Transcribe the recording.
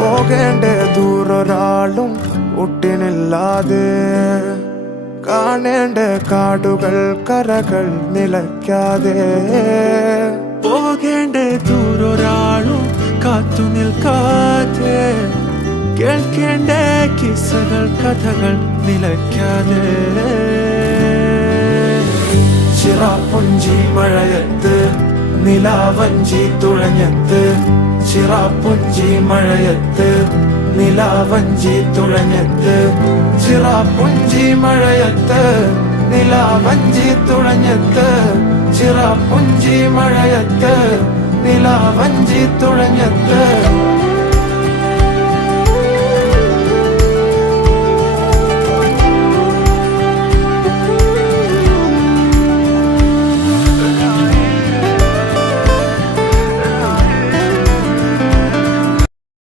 പോകേണ്ട ദൂരൊരാളും ഒട്ടിനില്ലാതെ, കാണേണ്ട കാടുകൾ കരകൾ നിലയ്ക്കാതെ, പോകേണ്ട ദൂരൊരാളും കാത്തു നിൽക്കാതെ, കേൾക്കേണ്ട കിസ്സകൾ കഥകൾ നിലയ്ക്കാതെ. ചിറാപ്പുഞ്ചി മഴയത്ത് നിലാവഞ്ചി തുഴഞ്ഞത്ത്, ചിറാപ്പുഞ്ചി മഴയത്ത് നിലാവഞ്ചി തുഴഞ്ഞത്ത്, ചിറാപ്പുഞ്ചി മഴയത്ത് നിലാവഞ്ചി തുഴഞ്ഞത്ത്, ചിറാപ്പുഞ്ചി മഴയത്ത് നിലാവഞ്ചി തുഴഞ്ഞത്ത്.